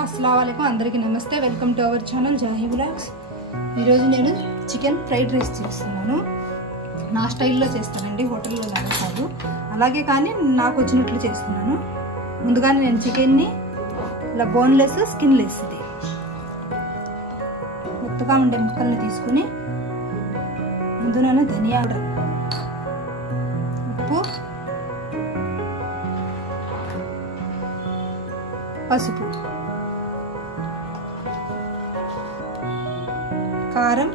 अस्सलामुअलैकुम अंदरिकी नमस्ते welcome to our channel जाही व्लॉग्स। నేను చికెన్ ఫ్రైడ్ రైస్ చేస్తున్నాను। నా స్టైల్లో చేస్తానండి, హోటల్లో లాగా కాదు, అలాగే కానీ నాకు వచ్చినట్లు చేస్తున్నాను। ముందుగానే నేను చికెన్ ని ఇలా బోన్లెస్ స్కిన్లెస్ ఇది మొత్తగా ఉండే ముక్కల్ని తీసుకొని ముందుగానే ధనియా పౌడర్, ఉప్పు, పసుపు, కారం,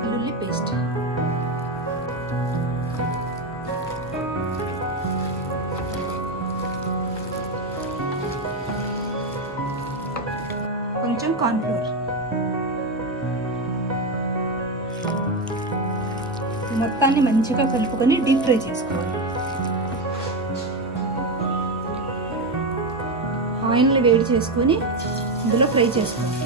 వెల్లుల్లి పేస్ట్, కొంచెం కార్న్ ఫ్లోర్, మొత్తాన్ని మంచిగా కలుపుకొని డీప్ ఫ్రై చేసుకోవాలి। ఆయిల్ ని వేడి చేసుకొని ఇందులో ఫ్రై చేసుకోవాలి।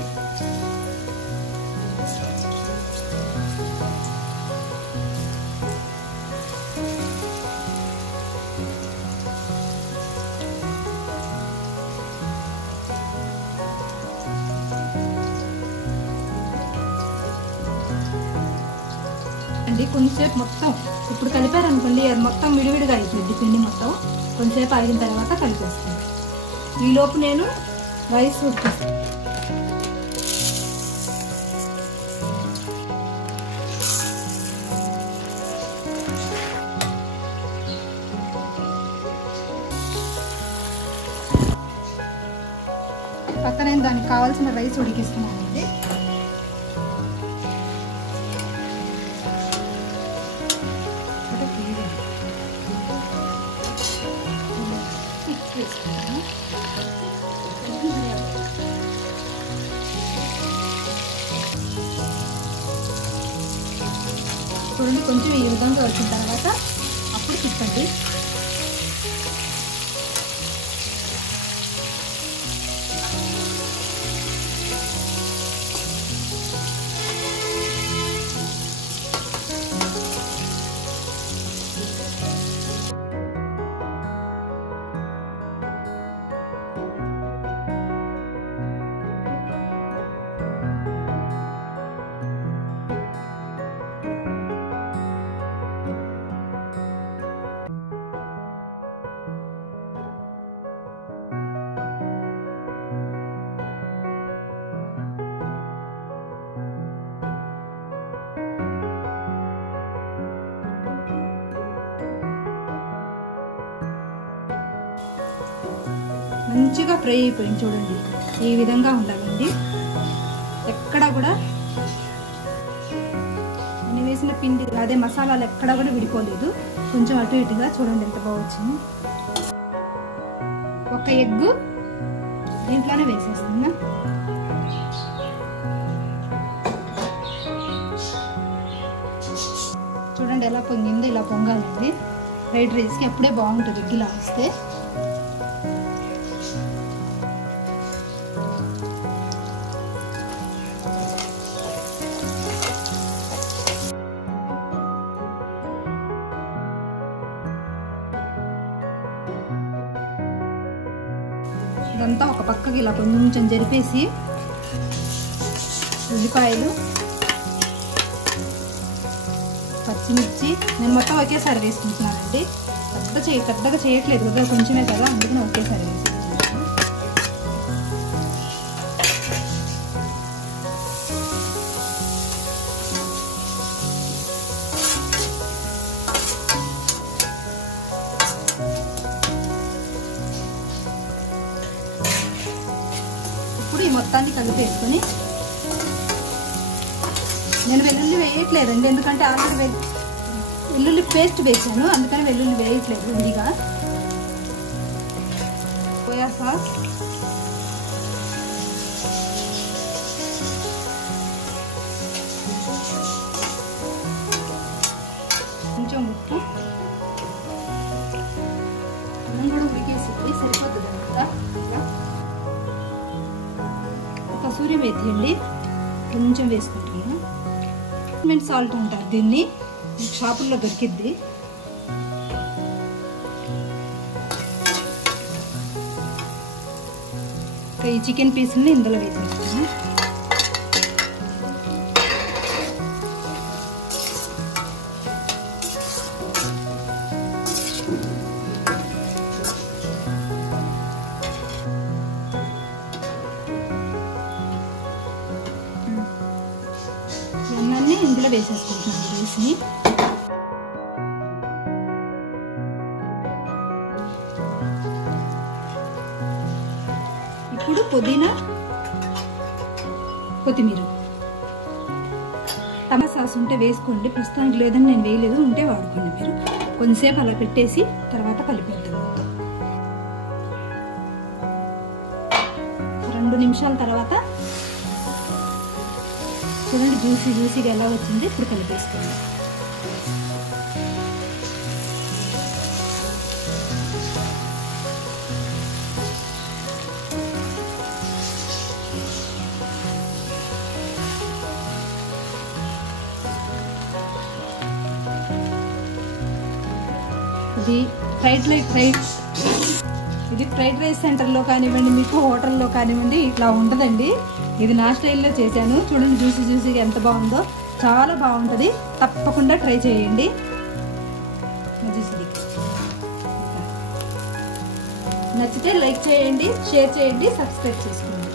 కొంచెంసేపు మొత్తం ఇప్పుడు కలిపారనుకోండి, అది మొత్తం విడివిడిగా అయిపోయింది పిండి మొత్తం। కొంచెంసేపు ఆగిన తర్వాత కలిపేస్తాను। ఈలోపు నేను రైస్ ఉడికిస్తాను। పక్కన నేను దానికి కావాల్సిన రైస్ ఉడికిస్తున్నానండి। చూడండి, కొంచెం ఈ విధంగా వచ్చిన తర్వాత అప్పుడు తిప్పండి। మంచిగా ఫ్రై అయిపోయింది చూడండి, ఈ విధంగా ఉండాలండి। ఎక్కడ కూడా నేను వేసిన పిండి అదే మసాలాలు ఎక్కడ కూడా విడిపోలేదు, కొంచెం అటు ఇటుగా చూడండి ఎంత బాగా వచ్చింది। ఒక ఎగ్ దీంట్లోనే వేసేస్తున్నా। చూడండి ఎలా పొంగిందో, ఇలా పొంగాలండి ఫ్రైడ్ రైస్కి, అప్పుడే బాగుంటుంది ఎగ్ ఇలా వస్తే। ఇదంతా ఒక పక్కకి ఇలా కొంచెం జరిపేసి ఉల్లిపాయలు, పచ్చిమిర్చి నేను మొత్తం ఒకేసారి వేసుకుంటున్నానండి। పెద్దగా చేయట్లేదు కదా, కొంచెమే కదా, అందుకని ఒకేసారి వేసుకుంటున్నాను। ఇప్పుడు ఈ మొత్తాన్ని కలిపేసుకొని, నేను వెల్లుల్లి వేయట్లేదండి, ఎందుకంటే ఆల్రెడీ వెల్లుల్లి పేస్ట్ వేసాను, అందుకని వెల్లుల్లి వేయట్లేదు విడిగా। సోయా సాస్, కొంచెం ఉప్పు, అన్నం కూడా ఉడికేసింది, సరిపోతుంది అంతా। కసూరి మేతి అండి కొంచెం వేసుకుంటున్నాను। సాల్ట్ అంటారు దీన్ని, షాపుల్లో దొరికిద్ది। ఈ చికెన్ పీస్ని ఇందులో వేసేస్తాను. అన్నీ ఇందులో వేసేసుకుంటున్నాను రైస్ని. ఇప్పుడు పుదీనా, కొత్తిమీర, టమాటా సాస్ ఉంటే వేసుకోండి. ప్రస్తుతానికి లేదని నేను వేయలేదు, ఉంటే వాడుకోండి మీరు. కొంచెంసేపు అలా పెట్టేసి తర్వాత కలిపేద్దాం. 2 నిమిషాల తర్వాత చూడండి జ్యూసీగా ఎలా వచ్చింది. ఇప్పుడు కలిపేసుకోండి. ఇది ఫ్రైడ్ రైస్ సెంటర్లో కానివ్వండి, మీకు హోటల్లో కానివ్వండి, ఇట్లా ఉంటుందండి. ఇది నా స్టైల్లో చేశాను. చూడండి జ్యూసీగా ఎంత బాగుందో, చాలా బాగుంటుంది. తప్పకుండా ట్రై చేయండి. నచ్చితే లైక్ చేయండి, షేర్ చేయండి, సబ్స్క్రైబ్ చేసుకోండి.